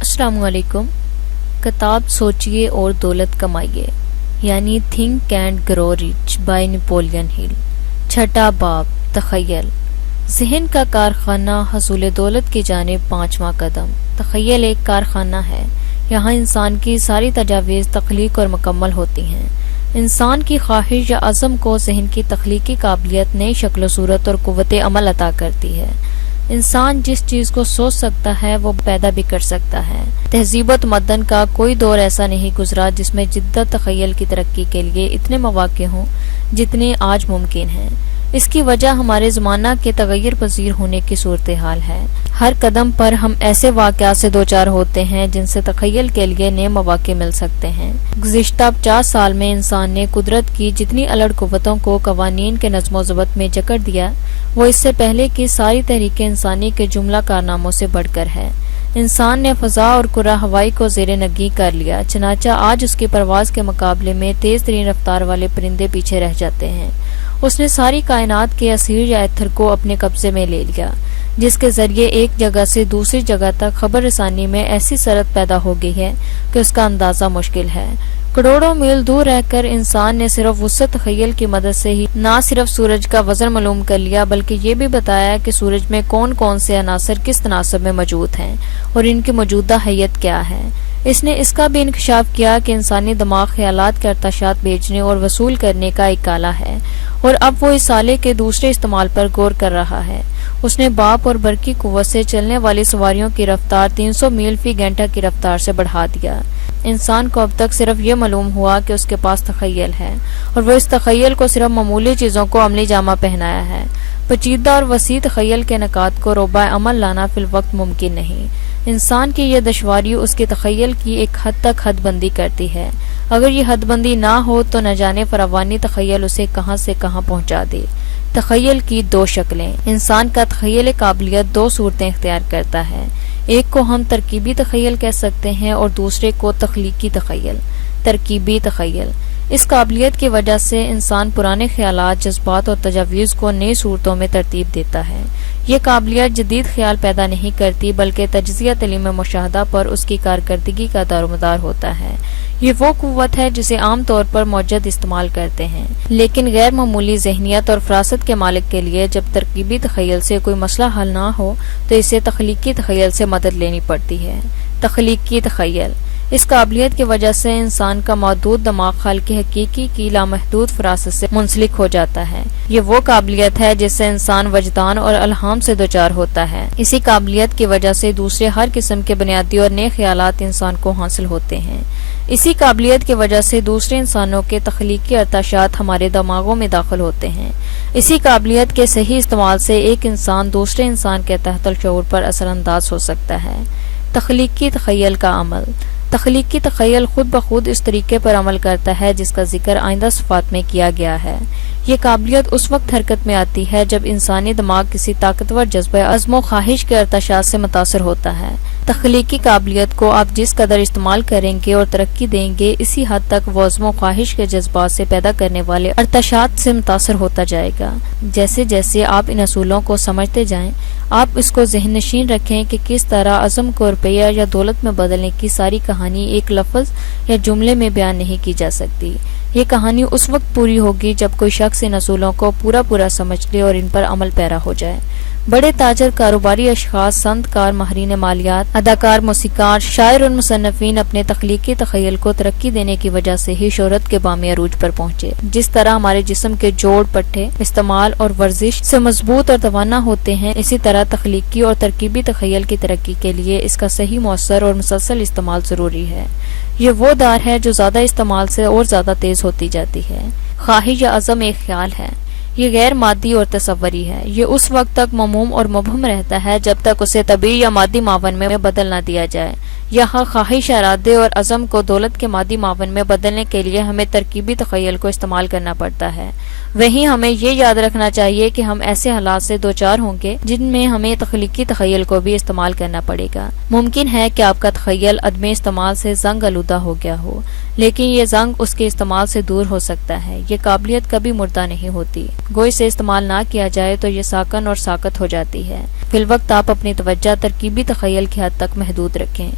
السلام علیکم۔ کتاب سوچئے اور دولت کمائیے یعنی think and grow rich by Napoleon Hill. چھٹا باب تخیل۔ ذہن کا کارخانہ حصول دولت کی جانب پانچواں قدم۔ تخیل ایک کارخانہ ہے، یہاں انسان کی ساری تجاویز تخلیق اور مکمل ہوتی ہیں۔ انسان کی خواہش یا عزم کو ذہن کی تخلیقی قابلیت نئی شکل و صورت اور قوت عمل عطا کرتی ہے۔ انسان جس چیز کو سوچ سکتا ہے وہ پیدا بھی کر سکتا ہے۔ تہذیب و تمدن کا کوئی دور ایسا نہیں گزرا جس میں جدت تخیل کی ترقی کے لیے اتنے مواقع ہوں جتنے آج ممکن ہیں۔ اس کی وجہ ہمارے زمانہ کے تغیر پذیر ہونے کی صورتحال ہے۔ ہر قدم پر ہم ایسے واقعات سے دوچار ہوتے ہیں جن سے تخیل کے لیے نئے مواقع مل سکتے ہیں۔ گزشتہ 50 سال میں انسان نے قدرت کی جتنی الڑ قوتوں کو قوانین کے نظم و ضبط میں جکڑ دیا، وہ اس سے پہلے کی ساری تحریک انسانی کے جملہ کارناموں سے بڑھ کر ہے۔ انسان نے فضا اور کرہ ہوائی کو زیر نگیں کر لیا، چنانچہ آج اس کی پرواز کے مقابلے میں تیز ترین رفتار والے پرندے پیچھے رہ جاتے ہیں۔ اس نے ساری کائنات کے اسیر یا ایتھر کو اپنے قبضے میں لے لیا، جس کے ذریعے ایک جگہ سے دوسری جگہ تک خبر رسانی میں ایسی سرعت پیدا ہو گئی ہے کہ اس کا اندازہ مشکل ہے۔ کروڑوں میل دور رہ کر انسان نے صرف وسعت تخیل کی مدد سے ہی نہ صرف سورج کا وزن معلوم کر لیا بلکہ یہ بھی بتایا کہ سورج میں کون کون سے عناصر کس تناسب میں موجود ہیں اور ان کی موجودہ حیت کیا ہے۔ اس نے اس کا بھی انکشاف کیا کہ انسانی دماغ خیالات کے ارتعاشات بھیجنے اور وصول کرنے کا ایک آلہ ہے، اور اب وہ اس آلے کے دوسرے استعمال پر غور کر رہا ہے۔ اس نے باپ اور برقی قوت سے چلنے والی سواریوں کی رفتار 300 میل فی گھنٹہ کی رفتار سے بڑھا دیا۔ انسان کو اب تک صرف یہ معلوم ہوا کہ اس کے پاس تخیل ہے، اور وہ اس تخیل کو صرف معمولی چیزوں کو عملی جامہ پہنایا ہے۔ پیچیدہ اور وسیع تخیل کے نکات کو روبہ عمل لانا فی الوقت ممکن نہیں۔ انسان کی یہ دشواری اس کے تخیل کی ایک حد تک حد بندی کرتی ہے۔ اگر یہ حد بندی نہ ہو تو نہ جانے فراوانی تخیل اسے کہاں سے کہاں پہنچا دے۔ تخیل کی دو شکلیں۔ انسان کا تخیل قابلیت دو صورتیں اختیار کرتا ہے، ایک کو ہم ترکیبی تخیل کہہ سکتے ہیں اور دوسرے کو تخلیقی تخیل۔ ترکیبی تخیل۔ اس قابلیت کی وجہ سے انسان پرانے خیالات، جذبات اور تجاویز کو نئی صورتوں میں ترتیب دیتا ہے۔ یہ قابلیت جدید خیال پیدا نہیں کرتی بلکہ تجزیہ تعلیم مشاہدہ پر اس کی کارکردگی کا دارومدار ہوتا ہے۔ یہ وہ قوت ہے جسے عام طور پر موجد استعمال کرتے ہیں، لیکن غیر معمولی ذہنیت اور فراست کے مالک کے لیے جب ترکیبی تخیل سے کوئی مسئلہ حل نہ ہو تو اسے تخلیقی تخیل سے مدد لینی پڑتی ہے۔ تخلیقی تخیل۔ اس قابلیت کی وجہ سے انسان کا محدود دماغ خالق حقیقی کی لامحدود فراست سے منسلک ہو جاتا ہے۔ یہ وہ قابلیت ہے جس سے انسان وجدان اور الہام سے دوچار ہوتا ہے۔ اسی قابلیت کی وجہ سے دوسرے ہر قسم کے بنیادی اور نئے خیالات انسان کو حاصل ہوتے ہیں۔ اسی قابلیت کی وجہ سے دوسرے انسانوں کے تخلیقی ارتعاشات ہمارے دماغوں میں داخل ہوتے ہیں۔ اسی قابلیت کے صحیح استعمال سے ایک انسان دوسرے انسان کے تحت الشعور پر اثر انداز ہو سکتا ہے۔ تخلیقی تخیل کا عمل۔ تخلیقی تخیل خود بخود اس طریقے پر عمل کرتا ہے جس کا ذکر آئندہ صفات میں کیا گیا ہے۔ یہ قابلیت اس وقت حرکت میں آتی ہے جب انسانی دماغ کسی طاقتور جذبہ عزم و خواہش کے ارتعاشات سے متاثر ہوتا ہے۔ تخلیقی قابلیت کو آپ جس قدر استعمال کریں گے اور ترقی دیں گے، اسی حد تک وہ عزم و خواہش کے جذبات سے پیدا کرنے والے ارتعاشات سے متاثر ہوتا جائے گا۔ جیسے جیسے آپ ان اصولوں کو سمجھتے جائیں، آپ اس کو ذہن نشین رکھیں کہ کس طرح عزم کو روپیہ یا دولت میں بدلنے کی ساری کہانی ایک لفظ یا جملے میں بیان نہیں کی جا سکتی۔ یہ کہانی اس وقت پوری ہوگی جب کوئی شخص ان اصولوں کو پورا سمجھ لے اور ان پر عمل پیرا ہو جائے۔ بڑے تاجر، کاروباری اشخاص، صنعت کار، ماہرین مالیات، اداکار، موسیقار، شاعر اور مصنفین اپنے تخلیقی تخیل کو ترقی دینے کی وجہ سے ہی شہرت کے بامی عروج پر پہنچے۔ جس طرح ہمارے جسم کے جوڑ، پٹھے، استعمال اور ورزش سے مضبوط اور توانا ہوتے ہیں، اسی طرح تخلیقی اور ترکیبی تخیل کی ترقی کے لیے اس کا صحیح، مؤثر اور مسلسل استعمال ضروری ہے۔ یہ وہ دار ہے جو زیادہ استعمال سے اور زیادہ تیز ہوتی جاتی ہے۔ خواہش یا عزم ایک خیال ہے، یہ غیر مادی اور تصوری ہے۔ یہ اس وقت تک مموم اور مبہم رہتا ہے جب تک اسے طبیعی یا مادی معاون میں بدل نہ دیا جائے۔ یہاں خواہش، ارادے اور عزم کو دولت کے مادی معاون میں بدلنے کے لیے ہمیں ترکیبی تخیل کو استعمال کرنا پڑتا ہے۔ وہیں ہمیں یہ یاد رکھنا چاہیے کہ ہم ایسے حالات سے دوچار ہوں گے جن میں ہمیں تخلیقی تخیل کو بھی استعمال کرنا پڑے گا۔ ممکن ہے کہ آپ کا تخیل عدم استعمال سے زنگ آلودہ ہو گیا ہو، لیکن یہ زنگ اس کے استعمال سے دور ہو سکتا ہے۔ یہ قابلیت کبھی مردہ نہیں ہوتی۔ گوئی سے استعمال نہ کیا جائے تو یہ ساکن اور ساکت ہو جاتی ہے۔ فی الوقت آپ اپنی توجہ ترکیبی تخیل کی حد تک محدود رکھیں،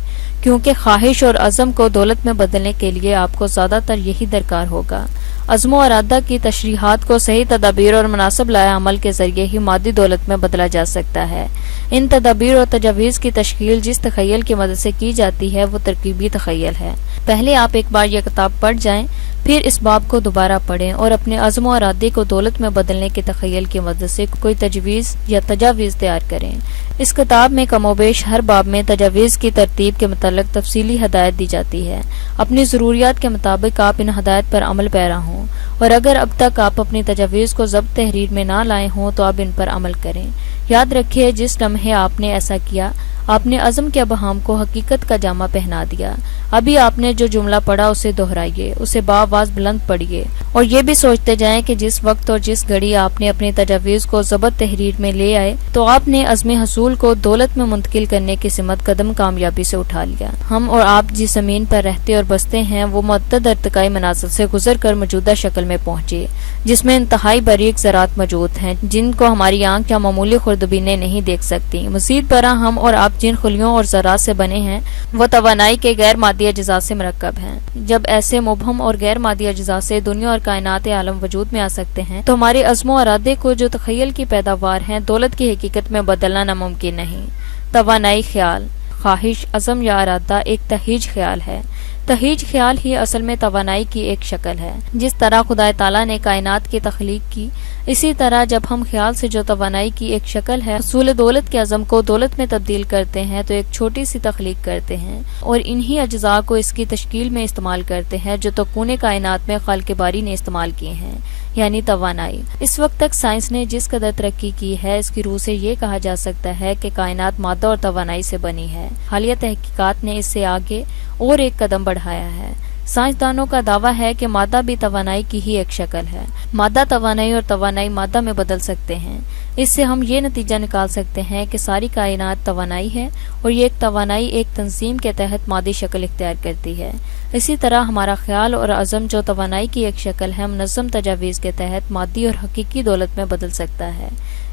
کیونکہ خواہش اور عزم کو دولت میں بدلنے کے لیے آپ کو زیادہ تر یہی درکار ہوگا۔ عزم و ارادہ کی تشریحات کو صحیح تدابیر اور مناسب لائحہ عمل کے ذریعے ہی مادی دولت میں بدلا جا سکتا ہے۔ ان تدابیر اور تجاویز کی تشکیل جس تخیل کی مدد سے کی جاتی ہے وہ ترکیبی تخیل ہے۔ پہلے آپ ایک بار یہ کتاب پڑھ جائیں، پھر اس باب کو دوبارہ پڑھیں اور اپنے عزم و ارادے کو دولت میں بدلنے کے تخیل کی مدد سے کوئی تجویز یا تجاویز تیار کریں۔ اس کتاب میں کم و بیش ہر باب میں تجاویز کی ترتیب کے متعلق تفصیلی ہدایت دی جاتی ہے۔ اپنی ضروریات کے مطابق آپ ان ہدایت پر عمل پیرا ہوں، اور اگر اب تک آپ اپنی تجاویز کو ضبط تحریر میں نہ لائے ہوں تو آپ ان پر عمل کریں۔ یاد رکھیے، جس لمحے آپ نے ایسا کیا، آپ نے عزم کے ابہام کو حقیقت کا جامہ پہنا دیا۔ ابھی آپ نے جو جملہ پڑھا اسے دہرائیے، اسے بآواز بلند پڑھیے، اور یہ بھی سوچتے جائیں کہ جس وقت اور جس گھڑی آپ نے اپنی تجاویز کو ضبط تحریر میں لے آئے تو آپ نے عزم حصول کو دولت میں منتقل کرنے کی سمت قدم کامیابی سے اٹھا لیا۔ ہم اور آپ جس زمین پر رہتے اور بستے ہیں وہ متعدد ارتقائی منازل سے گزر کر موجودہ شکل میں پہنچے، جس میں انتہائی باریک زراعت موجود ہیں جن کو ہماری آنکھ یا معمولی خوردبینیں نہیں دیکھ سکتی۔ مزید برآں ہم اور آپ جن خلیوں اور ذرات سے بنے ہیں وہ توانائی کے غیر مادی اجزاء سے مرکب ہیں۔ جب ایسے مبہم اور غیر مادی اجزاء سے دنیا اور کائنات عالم وجود میں آ سکتے ہیں تو ہمارے عزم و ارادے کو جو تخیل کی پیداوار ہیں دولت کی حقیقت میں بدلنا ناممکن نہیں۔ توانائی خیال، خواہش، عزم یا ارادہ ایک تہیج خیال ہے۔ تہیج خیال ہی اصل میں توانائی کی ایک شکل ہے۔ جس طرح خدا تعالیٰ نے کائنات کی تخلیق کی، اسی طرح جب ہم خیال سے جو توانائی کی ایک شکل ہے حصول دولت کے عزم کو دولت میں تبدیل کرتے ہیں تو ایک چھوٹی سی تخلیق کرتے ہیں، اور انہی اجزاء کو اس کی تشکیل میں استعمال کرتے ہیں جو تکوین کائنات میں خالق باری نے استعمال کیے ہیں، یعنی توانائی۔ اس وقت تک سائنس نے جس قدر ترقی کی ہے اس کی روح سے یہ کہا جا سکتا ہے کہ کائنات مادہ اور توانائی سے بنی ہے۔ حالیہ تحقیقات نے اس سے آگے اور ایک قدم بڑھایا ہے۔ سائنسدانوں کا دعویٰ ہے کہ مادہ بھی توانائی کی ہی ایک شکل ہے۔ مادہ توانائی اور توانائی مادہ میں بدل سکتے ہیں۔ اس سے ہم یہ نتیجہ نکال سکتے ہیں کہ ساری کائنات توانائی ہے، اور یہ ایک توانائی ایک تنظیم کے تحت مادی شکل اختیار کرتی ہے۔ اسی طرح ہمارا خیال اور عزم جو توانائی کی ایک شکل ہے منظم تجاویز کے تحت مادی اور حقیقی دولت میں بدل سکتا ہے۔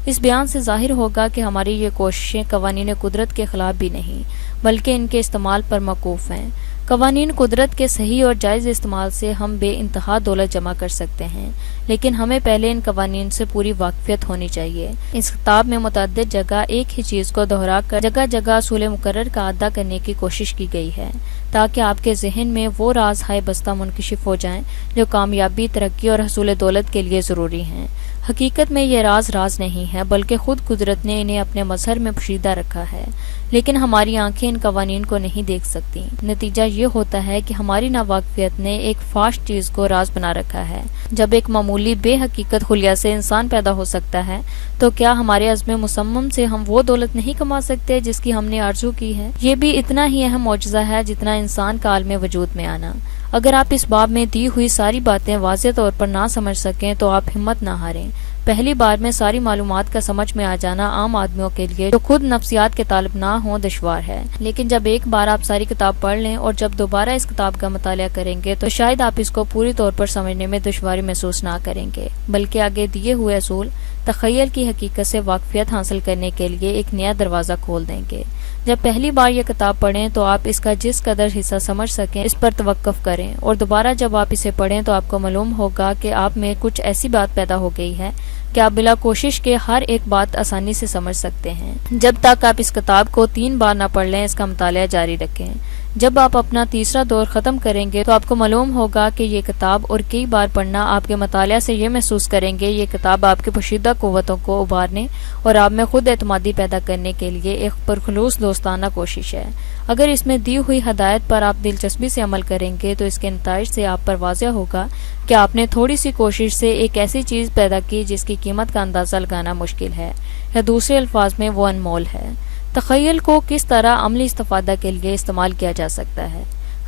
اس بیان سے ظاہر ہوگا کہ ہماری یہ کوششیں قوانین قدرت کے خلاف بھی نہیں بلکہ ان کے استعمال پر موقوف ہیں۔ قوانین قدرت کے صحیح اور جائز استعمال سے ہم بے انتہا دولت جمع کر سکتے ہیں، لیکن ہمیں پہلے ان قوانین سے پوری واقفیت ہونی چاہیے۔ اس کتاب میں متعدد جگہ ایک ہی چیز کو دہرا کر جگہ جگہ اصول مقرر کا ادا کرنے کی کوشش کی گئی ہے تاکہ آپ کے ذہن میں وہ راز ہائے بستہ منکشف ہو جائیں جو کامیابی، ترقی اور حصول دولت کے لیے ضروری ہیں۔ حقیقت میں یہ راز نہیں ہے بلکہ خود قدرت نے انہیں اپنے مظہر میں پوشیدہ رکھا ہے، لیکن ہماری آنکھیں ان قوانین کو نہیں دیکھ سکتی۔ نتیجہ یہ ہوتا ہے کہ ہماری ناواقفیت نے ایک فاش چیز کو راز بنا رکھا ہے۔ جب ایک معمولی بے حقیقت خلیہ سے انسان پیدا ہو سکتا ہے تو کیا ہمارے عزم مصمم سے ہم وہ دولت نہیں کما سکتے جس کی ہم نے آرزو کی ہے؟ یہ بھی اتنا ہی اہم معجزہ ہے جتنا انسان کا عالم وجود میں آنا۔ اگر آپ اس باب میں دی ہوئی ساری باتیں واضح طور پر نہ سمجھ سکیں تو آپ ہمت نہ ہاریں۔ پہلی بار میں ساری معلومات کا سمجھ میں آ جانا عام آدمیوں کے لیے جو خود نفسیات کے طالب نہ ہوں دشوار ہے، لیکن جب ایک بار آپ ساری کتاب پڑھ لیں اور جب دوبارہ اس کتاب کا مطالعہ کریں گے تو شاید آپ اس کو پوری طور پر سمجھنے میں دشواری محسوس نہ کریں گے، بلکہ آگے دیے ہوئے اصول تخیل کی حقیقت سے واقفیت حاصل کرنے کے لیے ایک نیا دروازہ کھول دیں گے۔ جب پہلی بار یہ کتاب پڑھیں تو آپ اس کا جس قدر حصہ سمجھ سکیں اس پر توقف کریں، اور دوبارہ جب آپ اسے پڑھیں تو آپ کو معلوم ہوگا کہ آپ میں کچھ ایسی بات پیدا ہو گئی ہے کہ آپ بلا کوشش کے ہر ایک بات آسانی سے سمجھ سکتے ہیں۔ جب تک آپ اس کتاب کو 3 بار نہ پڑھ لیں اس کا مطالعہ جاری رکھیں۔ جب آپ اپنا تیسرا دور ختم کریں گے تو آپ کو معلوم ہوگا کہ یہ کتاب اور کئی بار پڑھنا آپ کے مطالعہ سے یہ محسوس کریں گے یہ کتاب آپ کے پوشیدہ قوتوں کو ابھارنے اور آپ میں خود اعتمادی پیدا کرنے کے لیے ایک پرخلوص دوستانہ کوشش ہے۔ اگر اس میں دی ہوئی ہدایت پر آپ دلچسپی سے عمل کریں گے تو اس کے نتائج سے آپ پر واضح ہوگا کہ آپ نے تھوڑی سی کوشش سے ایک ایسی چیز پیدا کی جس کی قیمت کا اندازہ لگانا مشکل ہے، یا دوسرے الفاظ میں وہ انمول ہے۔ تخیل کو کس طرح عملی استفادہ کے لیے استعمال کیا جا سکتا ہے؟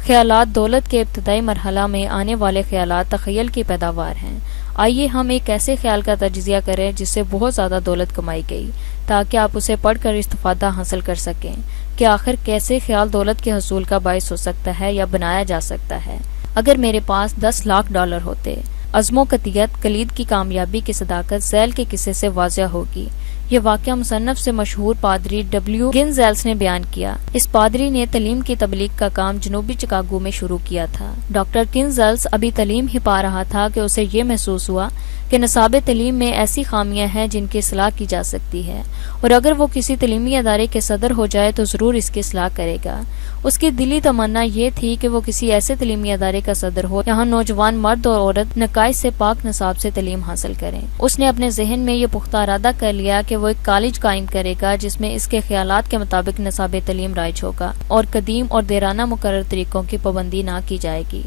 خیالات دولت کے ابتدائی مرحلہ میں آنے والے خیالات تخیل کی پیداوار ہیں۔ آئیے ہم ایک ایسے خیال کا تجزیہ کریں جس سے بہت زیادہ دولت کمائی گئی تاکہ آپ اسے پڑھ کر استفادہ حاصل کر سکیں کہ آخر کیسے خیال دولت کے حصول کا باعث ہو سکتا ہے یا بنایا جا سکتا ہے۔ اگر میرے پاس $10 لاکھ ہوتے، عزم و قطعیت کلید کی کامیابی کی صداقت ذیل کے قصے سے واضح ہوگی۔ یہ واقعہ مصنف سے مشہور پادری ڈبلیو گنزیلس نے بیان کیا۔ اس پادری نے تعلیم کی تبلیغ کا کام جنوبی چکاگو میں شروع کیا تھا۔ ڈاکٹر گنزیلس ابھی تعلیم ہی پا رہا تھا کہ اسے یہ محسوس ہوا کہ نصاب تعلیم میں ایسی خامیاں ہیں جن کی اصلاح کی جا سکتی ہے، اور اگر وہ کسی تعلیمی ادارے کے صدر ہو جائے تو ضرور اس کی اصلاح کرے گا۔ اس کی دلی تمنا یہ تھی کہ وہ کسی ایسے تعلیمی ادارے کا صدر ہو جہاں نوجوان مرد اور عورت نقائص سے پاک نصاب سے تعلیم حاصل کریں۔ اس نے اپنے ذہن میں یہ پختہ ارادہ کر لیا کہ وہ ایک کالج قائم کرے گا جس میں اس کے خیالات کے مطابق نصاب تعلیم رائج ہوگا اور قدیم اور دیرانہ مقرر طریقوں کی پابندی نہ کی جائے گی۔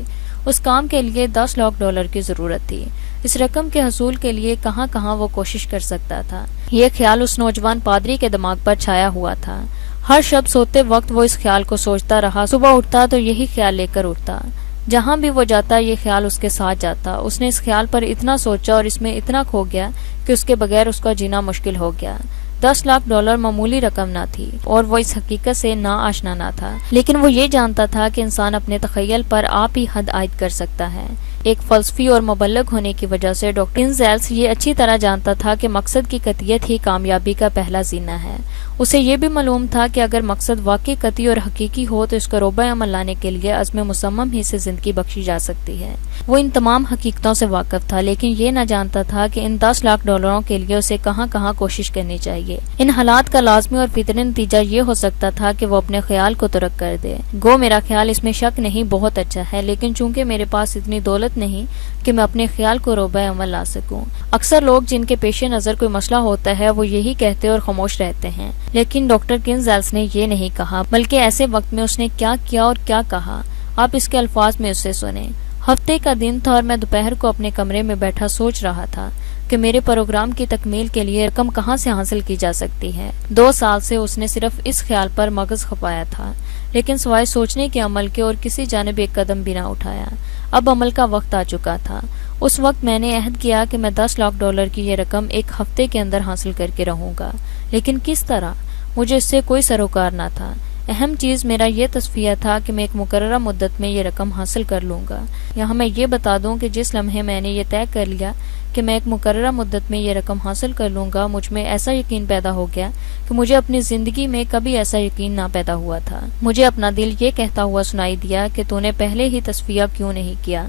اس کام کے لیے $10 لاکھ کی ضرورت تھی۔ اس رقم کے حصول کے لیے کہاں کہاں وہ کوشش کر سکتا تھا، یہ خیال اس نوجوان پادری کے دماغ پر چھایا ہوا تھا۔ ہر شب سوتے وقت وہ اس خیال کو سوچتا رہا۔ صبح اٹھتا تو یہی خیال لے کر اٹھتا، جہاں بھی وہ جاتا یہ خیال اس کے ساتھ جاتا۔ اس نے اس خیال پر اتنا سوچا اور اس میں اتنا کھو گیا کہ اس کے بغیر اس کا جینا مشکل ہو گیا۔ $10 لاکھ معمولی رقم نہ تھی اور وہ اس حقیقت سے نا آشنا نہ تھا، لیکن وہ یہ جانتا تھا کہ انسان اپنے تخیل پر آپ ہی حد عائد کر سکتا ہے۔ ایک فلسفی اور مبلغ ہونے کی وجہ سے ڈاکٹر گنزیلس یہ اچھی طرح جانتا تھا کہ مقصد کی قطعیت ہی کامیابی کا پہلا زینہ ہے۔ اسے یہ بھی معلوم تھا کہ اگر مقصد واقعی قطعی اور حقیقی ہو تو اس کو روبہ عمل لانے کے لیے عزم مصمم ہی سے زندگی بخشی جا سکتی ہے۔ وہ ان تمام حقیقتوں سے واقف تھا، لیکن یہ نہ جانتا تھا کہ ان $10 لاکھ کے لیے اسے کہاں کہاں کوشش کرنی چاہیے۔ ان حالات کا لازمی اور فطری نتیجہ یہ ہو سکتا تھا کہ وہ اپنے خیال کو ترک کر دے۔ گو میرا خیال اس میں شک نہیں بہت اچھا ہے، لیکن چونکہ میرے پاس اتنی دولت نہیں کہ میں اپنے خیال کو روبہ عمل لا سکوں۔ اکثر لوگ جن کے پیش نظر کوئی مسئلہ ہوتا ہے وہ یہی کہتے اور خاموش رہتے ہیں، لیکن ڈاکٹر گنزیلس نے یہ نہیں کہا، بلکہ ایسے وقت میں اس نے کیا کیا اور کیا کہا، آپ اس کے الفاظ میں اسے سنیں۔ ہفتے کا دن تھا اور میں دوپہر کو اپنے کمرے میں بیٹھا سوچ رہا تھا کہ میرے پروگرام کی تکمیل کے لیے رقم کہاں سے حاصل کی جا سکتی ہے۔ 2 سال سے اس نے صرف اس خیال پر مغز کھپایا تھا، لیکن سوائے سوچنے کے عمل کے اور کسی جانب ایک قدم بھی نہ اٹھایا۔ اب عمل کا وقت آ چکا تھا۔ اس وقت میں نے عہد کیا کہ میں $10 لاکھ کی یہ رقم ایک ہفتے کے اندر حاصل کر کے رہوں گا، لیکن کس طرح؟ مجھے اس سے کوئی سروکار نہ تھا۔ اہم چیز میرا یہ تصفیہ تھا کہ میں ایک مقررہ مدت میں یہ رقم حاصل کر لوں گا۔ یہاں میں یہ بتا دوں کہ جس لمحے میں نے یہ طے کر لیا کہ میں ایک مقررہ مدت میں یہ رقم حاصل کر لوں گا، مجھ میں ایسا یقین پیدا ہو گیا کہ مجھے اپنی زندگی میں کبھی ایسا یقین نہ پیدا ہوا تھا۔ مجھے اپنا دل یہ کہتا ہوا سنائی دیا کہ تو نے پہلے ہی تصفیہ کیوں نہیں کیا؟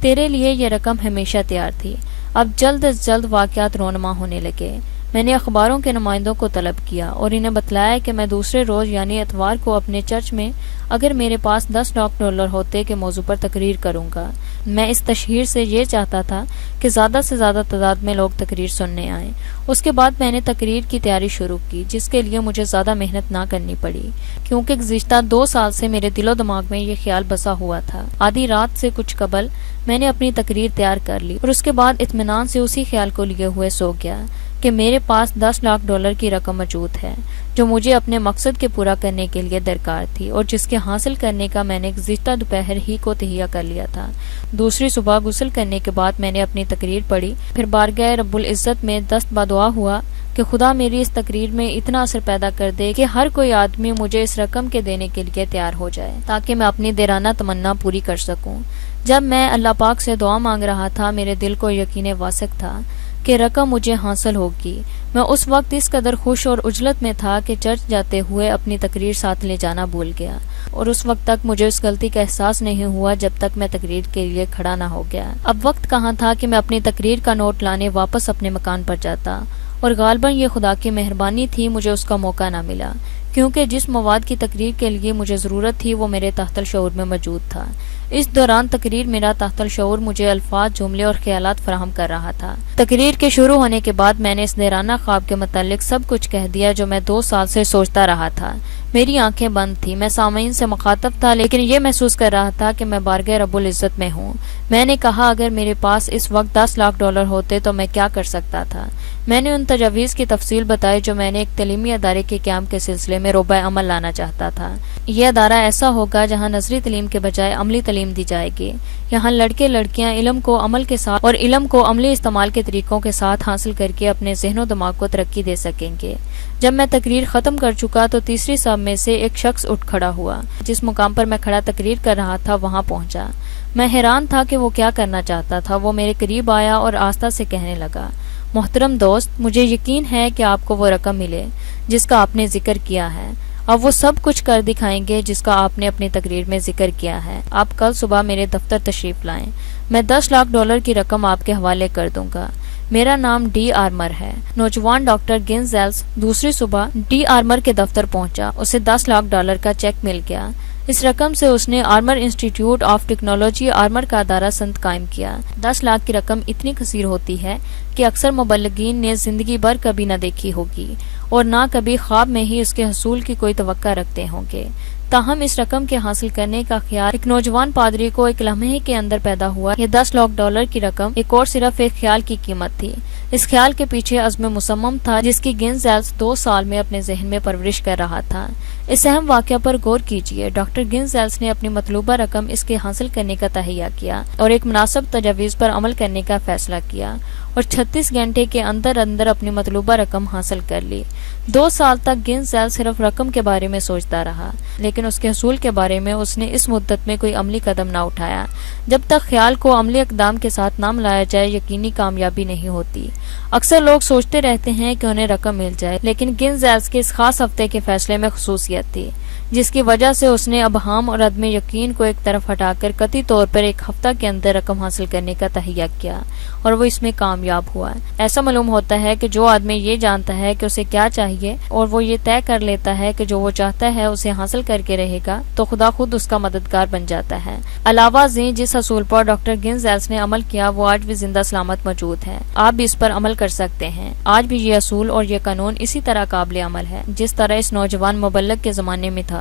تیرے لیے یہ رقم ہمیشہ تیار تھی۔ اب جلد از جلد واقعات رونما ہونے لگے۔ میں نے اخباروں کے نمائندوں کو طلب کیا اور انہیں بتلایا کہ میں دوسرے روز یعنی اتوار کو اپنے چرچ میں اگر میرے پاس $10 لاکھ ہوتے کے موضوع پر تقریر کروں گا۔ میں اس تشہیر سے یہ چاہتا تھا کہ زیادہ سے زیادہ تعداد میں لوگ تقریر سننے آئیں۔ اس کے بعد میں نے تقریر کی تیاری شروع کی، جس کے لیے مجھے زیادہ محنت نہ کرنی پڑی، کیونکہ گزشتہ 2 سال سے میرے دل و دماغ میں یہ خیال بسا ہوا تھا۔ آدھی رات سے کچھ قبل میں نے اپنی تقریر تیار کر لی اور اس کے بعد اطمینان سے اسی خیال کو لیے ہوئے سو گیا کہ میرے پاس $10 لاکھ کی رقم موجود ہے، جو مجھے اپنے مقصد کے پورا کرنے کے لیے درکار تھی اور جس کے حاصل کرنے کا میں نے گزشتہ دوپہر ہی کو تہیہ کر لیا تھا۔ دوسری صبح غسل کرنے کے بعد میں نے اپنی تقریر پڑھی، پھر بارگاہ رب العزت میں دست بدعا ہوا کہ خدا میری اس تقریر میں اتنا اثر پیدا کر دے کہ ہر کوئی آدمی مجھے اس رقم کے دینے کے لیے تیار ہو جائے تاکہ میں اپنی دیرانہ تمنا پوری کر سکوں۔ جب میں اللہ پاک سے دعا مانگ رہا تھا، میرے دل کو یقین واثق تھا کہ رقم مجھے حاصل ہوگی۔ میں اس وقت اس قدر خوش اور عجلت میں تھا کہ چرچ جاتے ہوئے اپنی تقریر ساتھ لے جانا بھول گیا، اور اس وقت تک مجھے اس غلطی کا احساس نہیں ہوا جب تک میں تقریر کے لیے کھڑا نہ ہو گیا۔ اب وقت کہاں تھا کہ میں اپنی تقریر کا نوٹ لانے واپس اپنے مکان پر جاتا، اور غالباً یہ خدا کی مہربانی تھی مجھے اس کا موقع نہ ملا، کیونکہ جس مواد کی تقریر کے لیے مجھے ضرورت تھی وہ میرے تحت الشعور میں موجود تھا۔ اس دوران تقریر میرا تحت الشعور مجھے الفاظ، جملے اور خیالات فراہم کر رہا تھا۔ تقریر کے شروع ہونے کے بعد میں نے اس دیرانہ خواب کے متعلق سب کچھ کہہ دیا جو میں 2 سال سے سوچتا رہا تھا۔ میری آنکھیں بند تھیں، میں سامعین سے مخاطب تھا، لیکن یہ محسوس کر رہا تھا کہ میں بارگاہ رب العزت میں ہوں۔ میں نے کہا اگر میرے پاس اس وقت $10 لاکھ ہوتے تو میں کیا کر سکتا تھا۔ میں نے ان تجاویز کی تفصیل بتائی جو میں نے ایک تعلیمی ادارے کے قیام کے سلسلے میں روبہ عمل لانا چاہتا تھا۔ یہ ادارہ ایسا ہوگا جہاں نظری تعلیم کے بجائے عملی تعلیم دی جائے گی۔ یہاں لڑکے لڑکیاں علم کو عمل کے ساتھ اور علم کو عملی استعمال کے طریقوں کے ساتھ حاصل کر کے اپنے ذہن و دماغ کو ترقی دے سکیں گے۔ جب میں تقریر ختم کر چکا تو تیسری صف میں سے ایک شخص اٹھ کھڑا ہوا۔ جس مقام پر میں کھڑا تقریر کر رہا تھا وہاں پہنچا۔ میں حیران تھا کہ وہ کیا کرنا چاہتا تھا۔ وہ میرے قریب آیا اور آہستہ سے کہنے لگا، محترم دوست، مجھے یقین ہے کہ آپ کو وہ رقم ملے جس کا آپ نے ذکر کیا ہے۔ اب وہ سب کچھ کر دکھائیں گے جس کا آپ نے اپنی تقریر میں ذکر کیا ہے۔ آپ کل صبح میرے دفتر تشریف لائیں، میں $10 لاکھ کی رقم آپ کے حوالے کر دوں گا۔ میرا نام ڈی آرمر ہے۔ نوجوان ڈاکٹر گنزیلس دوسری صبح ڈی آرمر کے دفتر پہنچا۔ اسے $10 لاکھ کا چیک مل گیا۔ اس رقم سے اس نے armour institute of technology armour کا ادارہ سند قائم کیا۔ 10 لاکھ کی رقم اتنی کثیر ہوتی ہے کہ اکثر مبلغین نے زندگی بھر کبھی نہ دیکھی ہوگی اور نہ کبھی خواب میں ہی اس کے حصول کی کوئی توقع رکھتے ہوں گے۔ تاہم اس رقم کے حاصل کرنے کا خیال ایک نوجوان پادری کو ایک لمحے کے اندر پیدا ہوا۔ یہ $10 لاکھ کی رقم ایک اور صرف ایک خیال کی قیمت تھی۔ اس خیال کے پیچھے عزم مصمم تھا جس کی گنزیلس 2 سال میں اپنے ذہن میں پرورش کر رہا تھا۔ اس اہم واقعہ پر غور کیجیے۔ ڈاکٹر گنزیلس نے اپنی مطلوبہ رقم اس کے حاصل کرنے کا تہیہ کیا اور ایک مناسب تجویز پر عمل کرنے کا فیصلہ کیا اور 36 گھنٹے کے اندر اندر اپنی مطلوبہ رقم حاصل کر لی۔ 2 سال تک گنزیلس صرف رقم کے بارے میں سوچتا رہا، لیکن اس کے حصول کے بارے میں اس نے اس مدت میں کوئی عملی قدم نہ اٹھایا۔ جب تک خیال کو عملی اقدام کے ساتھ نہ ملایا جائے، یقینی کامیابی نہیں ہوتی۔ اکثر لوگ سوچتے رہتے ہیں کہ انہیں رقم مل جائے، لیکن گنزیلس کے اس خاص ہفتے کے فیصلے میں خصوصیت تھی جس کی وجہ سے اس نے ابہام اور عدم یقین کو ایک طرف ہٹا کر قطعی طور پر ایک ہفتہ کے اندر رقم حاصل کرنے کا تہیہ کیا اور وہ اس میں کامیاب ہوا۔ ایسا معلوم ہوتا ہے کہ جو آدمی یہ جانتا ہے کہ اسے کیا چاہیے اور وہ یہ طے کر لیتا ہے کہ جو وہ چاہتا ہے اسے حاصل کر کے رہے گا، تو خدا خود اس کا مددگار بن جاتا ہے۔ علاوہ ازیں جس اصول پر ڈاکٹر گنزیلس نے عمل کیا وہ آج بھی زندہ سلامت موجود ہے۔ آپ بھی اس پر عمل کر سکتے ہیں۔ آج بھی یہ اصول اور یہ قانون اسی طرح قابل عمل ہے جس طرح اس نوجوان مبلغ کے زمانے میں تھا۔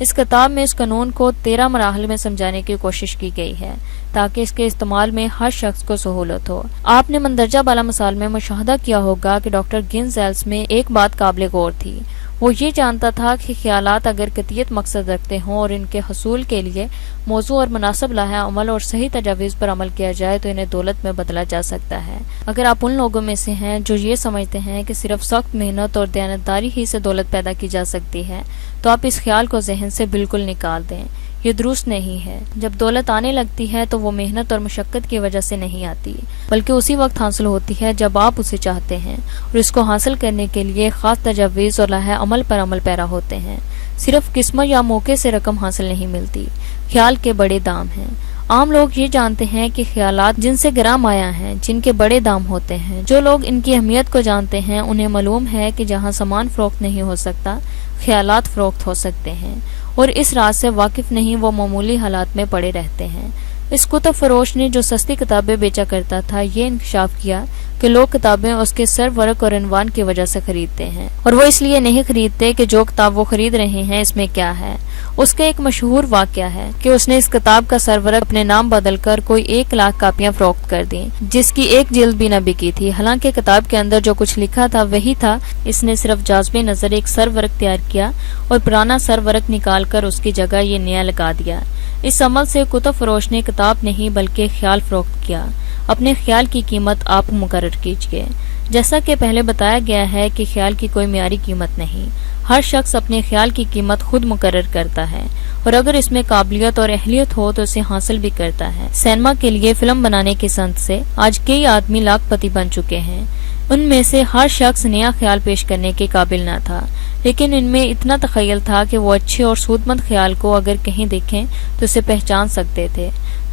اس کتاب میں اس قانون کو 13 مراحل میں سمجھانے کی کوشش کی گئی ہے تاکہ اس کے استعمال میں ہر شخص کو سہولت ہو۔ آپ نے مندرجہ بالا مثال میں مشاہدہ کیا ہوگا کہ ڈاکٹر گنزیلس میں ایک بات قابل غور تھی۔ وہ یہ جانتا تھا کہ خیالات اگر قطعیت مقصد رکھتے ہوں اور ان کے حصول کے لیے موضوع اور مناسب لائحہ عمل اور صحیح تجاویز پر عمل کیا جائے تو انہیں دولت میں بدلا جا سکتا ہے۔ اگر آپ ان لوگوں میں سے ہیں جو یہ سمجھتے ہیں کہ صرف سخت محنت اور دیانتداری ہی سے دولت پیدا کی جا سکتی ہے، تو آپ اس خیال کو ذہن سے بالکل نکال دیں۔ یہ درست نہیں ہے۔ جب دولت آنے لگتی ہے تو وہ محنت اور مشقت کی وجہ سے نہیں آتی، بلکہ اسی وقت حاصل ہوتی ہے جب آپ اسے چاہتے ہیں اور اس کو حاصل کرنے کے لیے خاص تجاویز اور لائحہ عمل پر عمل پیرا ہوتے ہیں۔ صرف قسمت یا موقع سے رقم حاصل نہیں ملتی۔ خیال کے بڑے دام ہیں۔ عام لوگ یہ جانتے ہیں کہ خیالات جن سے گرام آیا ہیں، جن کے بڑے دام ہوتے ہیں۔ جو لوگ ان کی اہمیت کو جانتے ہیں انہیں معلوم ہے کہ جہاں سامان فروخت نہیں ہو سکتا، خیالات فروخت ہو سکتے ہیں، اور اس راز سے واقف نہیں وہ معمولی حالات میں پڑے رہتے ہیں۔ اس کتب فروش نے جو سستی کتابیں بیچا کرتا تھا یہ انکشاف کیا کہ لوگ کتابیں اس کے سر ورق اور عنوان کی وجہ سے خریدتے ہیں، اور وہ اس لیے نہیں خریدتے کہ جو کتاب وہ خرید رہے ہیں اس میں کیا ہے۔ اس کا ایک مشہور واقعہ ہے کہ اس نے اس کتاب کا سر ورق اپنے نام بدل کر کوئی 1 لاکھ کاپیاں فروخت کر دیں، جس کی ایک جلد بھی نہ بکی تھی۔ حالانکہ کتاب کے اندر جو کچھ لکھا تھا وہی تھا، اس نے صرف جاذبے نظر ایک سر ورق تیار کیا اور پرانا سر ورق نکال کر اس کی جگہ یہ نیا لگا دیا۔ اس عمل سے کتب فروش نے کتاب نہیں بلکہ خیال فروخت کیا۔ اپنے خیال کی قیمت آپ مقرر کیجیے۔ جیسا کہ پہلے بتایا گیا ہے کہ خیال کی کوئی معیاری قیمت نہیں۔ ہر شخص اپنے خیال کی قیمت خود مقرر کرتا ہے، اور اگر اس میں قابلیت اور اہلیت ہو تو اسے حاصل بھی کرتا ہے۔ سینما کے لیے فلم بنانے کی صنعت سے آج کئی آدمی لاکھ پتی بن چکے ہیں۔ ان میں سے ہر شخص نیا خیال پیش کرنے کے قابل نہ تھا، لیکن ان میں اتنا تخیل تھا کہ وہ اچھے اور سود مند خیال کو اگر کہیں دیکھیں تو اسے پہچان سکتے تھے۔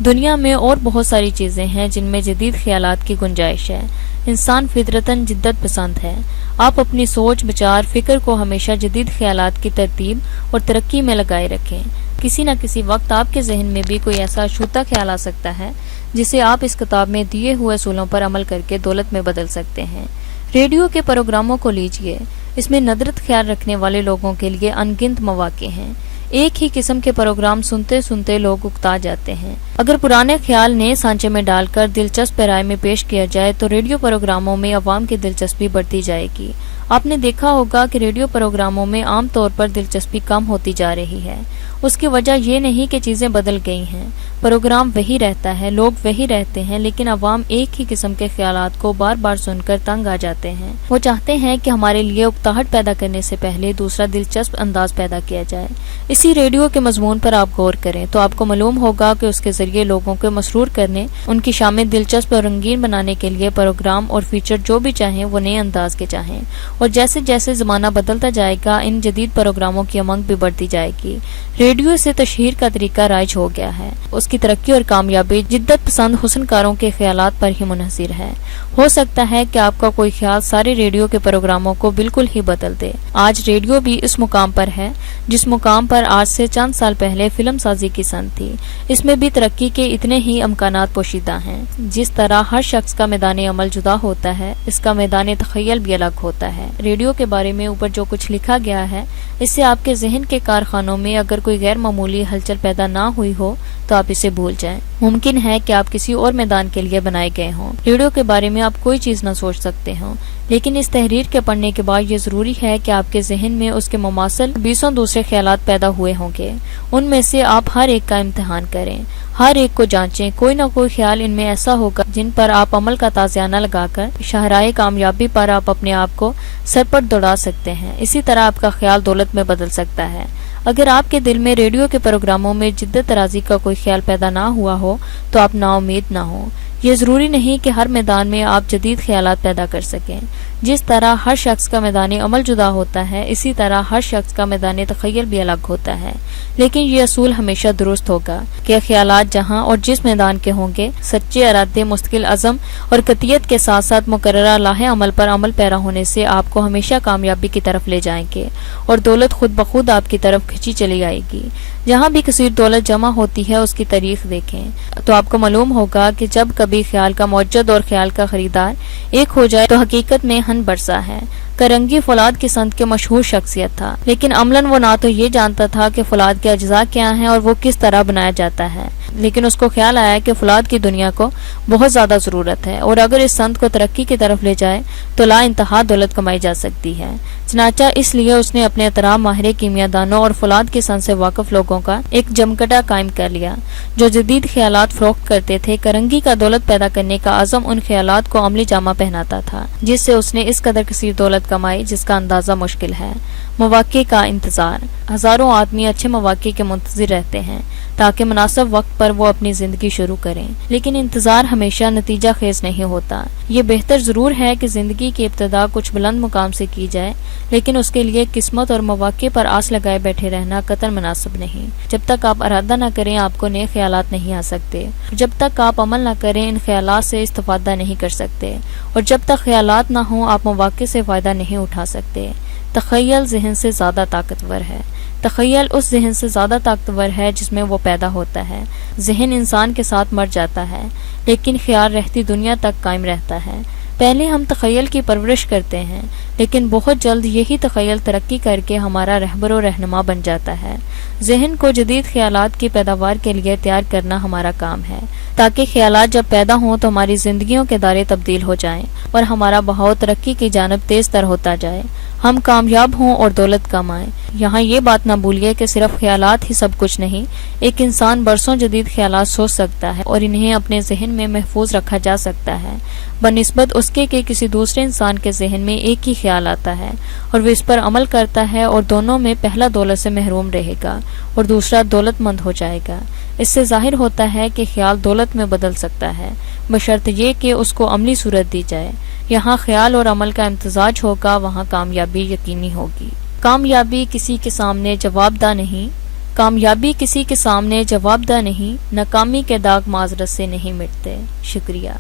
دنیا میں اور بہت ساری چیزیں ہیں جن میں جدید خیالات کی گنجائش ہے۔ انسان فطرتاً جدت پسند ہے۔ آپ اپنی سوچ، بچار، فکر کو ہمیشہ جدید خیالات کی ترتیب اور ترقی میں لگائے رکھیں۔ کسی نہ کسی وقت آپ کے ذہن میں بھی کوئی ایسا اشوتا خیال آ سکتا ہے جسے آپ اس کتاب میں دیے ہوئے اصولوں پر عمل کر کے دولت میں بدل سکتے ہیں۔ ریڈیو کے پروگراموں کو لیجئے۔ اس میں ندرت خیال رکھنے والے لوگوں کے لیے ان گنت مواقع ہیں۔ ایک ہی قسم کے پروگرام سنتے سنتے لوگ اکتا جاتے ہیں۔ اگر پرانے خیال نئے سانچے میں ڈال کر دلچسپ رائے میں پیش کیا جائے تو ریڈیو پروگراموں میں عوام کی دلچسپی بڑھتی جائے گی۔ آپ نے دیکھا ہوگا کہ ریڈیو پروگراموں میں عام طور پر دلچسپی کم ہوتی جا رہی ہے، اس کی وجہ یہ نہیں کہ چیزیں بدل گئی ہیں، پروگرام وہی رہتا ہے، لوگ وہی رہتے ہیں، لیکن عوام ایک ہی قسم کے خیالات کو بار بار سن کر تنگ آ جاتے ہیں۔ وہ چاہتے ہیں کہ ہمارے لیے اکتاہٹ پیدا کرنے سے پہلے دوسرا دلچسپ انداز پیدا کیا جائے۔ اسی ریڈیو کے مضمون پر آپ غور کریں تو آپ کو معلوم ہوگا کہ اس کے ذریعے لوگوں کو مسرور کرنے، ان کی شامیں دلچسپ اور رنگین بنانے کے لیے پروگرام اور فیچر جو بھی چاہیں وہ نئے انداز کے چاہیں، اور جیسے جیسے زمانہ بدلتا جائے گا ان جدید پروگراموں کی امنگ بھی بڑھتی جائے گی۔ ریڈیو سے تشہیر کا طریقہ رائج ہو گیا ہے۔ اس کی ترقی اور کامیابی جدت پسند حسن کاروں کے خیالات پر ہی منحصر ہے۔ ہو سکتا ہے کہ آپ کا کوئی خیال سارے ریڈیو کے پروگراموں کو بالکل ہی بدل دے۔ آج ریڈیو بھی اس مقام پر ہے جس مقام پر آج سے چند سال پہلے فلم سازی کی صنعت تھی۔ اس میں بھی ترقی کے اتنے ہی امکانات پوشیدہ ہیں۔ جس طرح ہر شخص کا میدان عمل جدا ہوتا ہے، اس کا میدان تخیل بھی الگ ہوتا ہے۔ ریڈیو کے بارے میں اوپر جو کچھ لکھا گیا ہے، اس سے آپ کے ذہن کے کارخانوں میں اگر کوئی غیر معمولی ہلچل پیدا نہ ہوئی ہو تو آپ اسے بھول جائیں۔ ممکن ہے کہ آپ کسی اور میدان کے لیے بنائے گئے ہوں، ریڈیو کے بارے میں آپ کوئی چیز نہ سوچ سکتے ہوں، لیکن اس تحریر کے پڑھنے کے بعد یہ ضروری ہے کہ آپ کے ذہن میں اس کے مماثل 20 دوسرے خیالات پیدا ہوئے ہوں گے۔ ان میں سے آپ ہر ایک کا امتحان کریں، ہر ایک کو جانچیں۔ کوئی نہ کوئی خیال ان میں ایسا ہوگا جن پر آپ عمل کا تازیانہ لگا کر شاہراہ کامیابی پر آپ اپنے آپ کو سر پر دوڑا سکتے ہیں۔ اسی طرح آپ کا خیال دولت میں بدل سکتا ہے۔ اگر آپ کے دل میں ریڈیو کے پروگراموں میں جدت ترازی کا کوئی خیال پیدا نہ ہوا ہو تو آپ نا امید نہ ہوں۔ یہ ضروری نہیں کہ ہر میدان میں آپ جدید خیالات پیدا کر سکیں۔ جس طرح ہر شخص کا میدان عمل جدا ہوتا ہے، اسی طرح ہر شخص کا میدان تخیل بھی الگ ہوتا ہے، لیکن یہ اصول ہمیشہ درست ہوگا کہ خیالات جہاں اور جس میدان کے ہوں گے، سچے ارادے، مستقل عزم اور قطعیت کے ساتھ ساتھ مقررہ لاہ عمل پر عمل پیرا ہونے سے آپ کو ہمیشہ کامیابی کی طرف لے جائیں گے اور دولت خود بخود آپ کی طرف کھینچی چلی آئے گی۔ جہاں بھی کثیر دولت جمع ہوتی ہے اس کی تاریخ دیکھیں تو آپ کو معلوم ہوگا کہ جب کبھی خیال کا موجد اور خیال کا خریدار ایک ہو جائے تو حقیقت میں ہن برسا ہے۔ کرنگی فولاد کی صنعت کے مشہور شخصیت تھا، لیکن عملاً وہ نہ تو یہ جانتا تھا کہ فولاد کے اجزاء کیا ہیں اور وہ کس طرح بنایا جاتا ہے، لیکن اس کو خیال آیا کہ فولاد کی دنیا کو بہت زیادہ ضرورت ہے اور اگر اس صنعت کو ترقی کی طرف لے جائے تو لا انتہا دولت کمائی جا سکتی ہے۔ چنانچہ اس لیے اس نے اپنے اطراف ماہر کیمیا دانوں اور فولاد کی صنعت سے واقف لوگوں کا ایک جمکٹا قائم کر لیا جو جدید خیالات فروخت کرتے تھے۔ کرنگی کا دولت پیدا کرنے کا عزم ان خیالات کو عملی جامہ پہناتا تھا جس سے اس نے اس قدر کثیر دولت کمائی جس کا اندازہ مشکل ہے۔ مواقع کا انتظار۔ ہزاروں آدمی اچھے مواقع کے منتظر رہتے ہیں تاکہ مناسب وقت پر وہ اپنی زندگی شروع کریں، لیکن انتظار ہمیشہ نتیجہ خیز نہیں ہوتا۔ یہ بہتر ضرور ہے کہ زندگی کی ابتدا کچھ بلند مقام سے کی جائے، لیکن اس کے لیے قسمت اور مواقع پر آس لگائے بیٹھے رہنا قطعاً مناسب نہیں۔ جب تک آپ ارادہ نہ کریں آپ کو نئے خیالات نہیں آ سکتے، جب تک آپ عمل نہ کریں ان خیالات سے استفادہ نہیں کر سکتے، اور جب تک خیالات نہ ہوں آپ مواقع سے فائدہ نہیں اٹھا سکتے۔ تخیل ذہن سے زیادہ طاقتور ہے۔ تخیل اس ذہن سے زیادہ طاقتور ہے جس میں وہ پیدا ہوتا ہے۔ ذہن انسان کے ساتھ مر جاتا ہے لیکن خیال رہتی دنیا تک قائم رہتا ہے۔ پہلے ہم تخیل کی پرورش کرتے ہیں لیکن بہت جلد یہی تخیل ترقی کر کے ہمارا رہبر و رہنما بن جاتا ہے۔ ذہن کو جدید خیالات کی پیداوار کے لیے تیار کرنا ہمارا کام ہے تاکہ خیالات جب پیدا ہوں تو ہماری زندگیوں کے دائرے تبدیل ہو جائیں اور ہمارا بہاؤ ترقی کی جانب تیز تر ہوتا جائے، ہم کامیاب ہوں اور دولت کمائیں۔ یہاں یہ بات نہ بھولیے کہ صرف خیالات ہی سب کچھ نہیں، ایک انسان برسوں جدید خیالات سوچ سکتا ہے اور انہیں اپنے ذہن میں محفوظ رکھا جا سکتا ہے بنسبت اس کے کہ کسی دوسرے انسان کے ذہن میں ایک ہی خیال آتا ہے اور وہ اس پر عمل کرتا ہے، اور دونوں میں پہلا دولت سے محروم رہے گا اور دوسرا دولت مند ہو جائے گا۔ اس سے ظاہر ہوتا ہے کہ خیال دولت میں بدل سکتا ہے بشرط یہ کہ اس کو عملی صورت دی جائے۔ یہاں خیال اور عمل کا امتزاج ہوگا وہاں کامیابی یقینی ہوگی۔ کامیابی کسی کے سامنے جواب دہ نہیں، کامیابی کسی کے سامنے جواب دہ نہیں، ناکامی کے داغ معذرت سے نہیں مٹتے۔ شکریہ۔